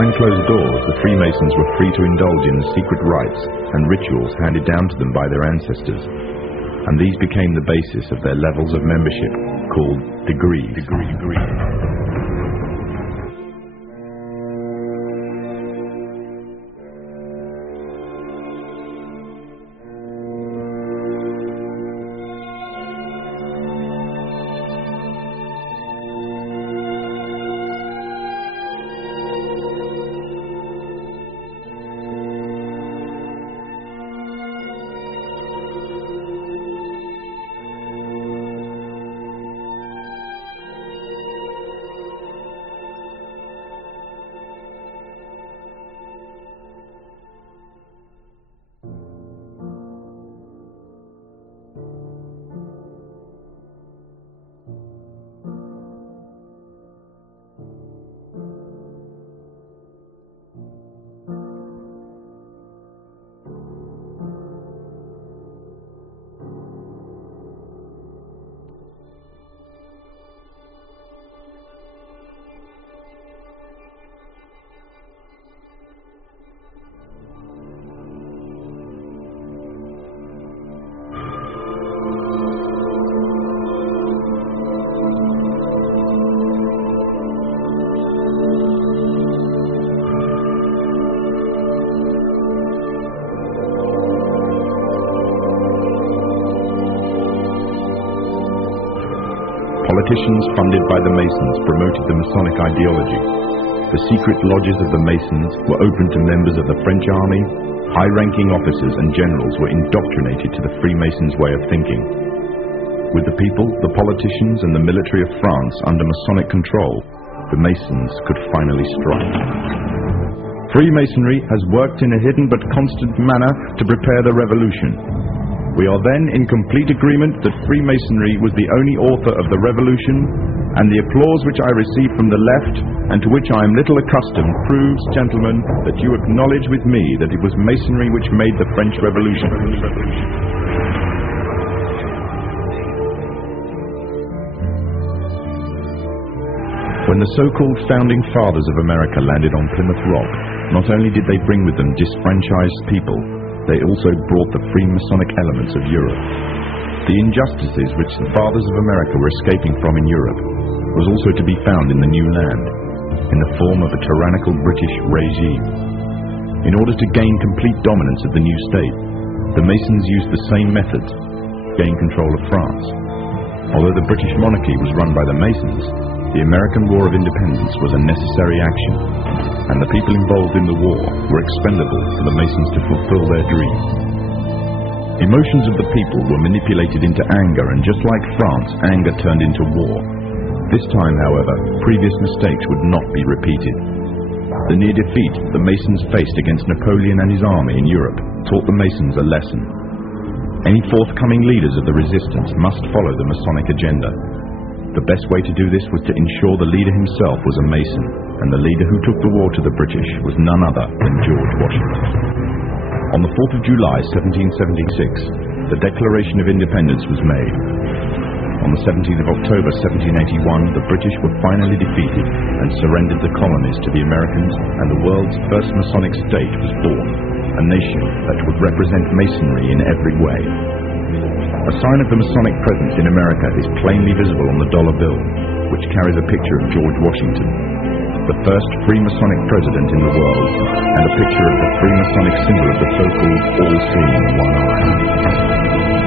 Behind closed doors, the Freemasons were free to indulge in the secret rites and rituals handed down to them by their ancestors, and these became the basis of their levels of membership, called degrees. Politicians funded by the Masons promoted the Masonic ideology. The secret lodges of the Masons were open to members of the French army. High-ranking officers and generals were indoctrinated to the Freemasons' way of thinking. With the people, the politicians, and the military of France under Masonic control, the Masons could finally strike. Freemasonry has worked in a hidden but constant manner to prepare the revolution. We are then in complete agreement that Freemasonry was the only author of the revolution, and the applause which I receive from the left, and to which I am little accustomed, proves, gentlemen, that you acknowledge with me that it was Masonry which made the French Revolution. When the so-called founding fathers of America landed on Plymouth Rock, not only did they bring with them disfranchised people, they also brought the Freemasonic elements of Europe. The injustices which the fathers of America were escaping from in Europe was also to be found in the new land, in the form of a tyrannical British regime. In order to gain complete dominance of the new state, the Masons used the same methods, gain control of France. Although the British monarchy was run by the Masons, the American War of Independence was a necessary action, and the people involved in the war were expendable for the Masons to fulfill their dream. Emotions of the people were manipulated into anger, and just like France, anger turned into war. This time, however, previous mistakes would not be repeated. The near defeat the Masons faced against Napoleon and his army in Europe taught the Masons a lesson. Any forthcoming leaders of the resistance must follow the Masonic agenda. The best way to do this was to ensure the leader himself was a Mason, and the leader who took the war to the British was none other than George Washington. On the 4th of July 1776, the Declaration of Independence was made. On the 17th of October 1781, the British were finally defeated and surrendered the colonies to the Americans, and the world's first Masonic state was born, a nation that would represent Masonry in every way. A sign of the Masonic presence in America is plainly visible on the dollar bill, which carries a picture of George Washington, the first Freemasonic president in the world, and a picture of the Freemasonic symbol of the so-called all-seeing one eye.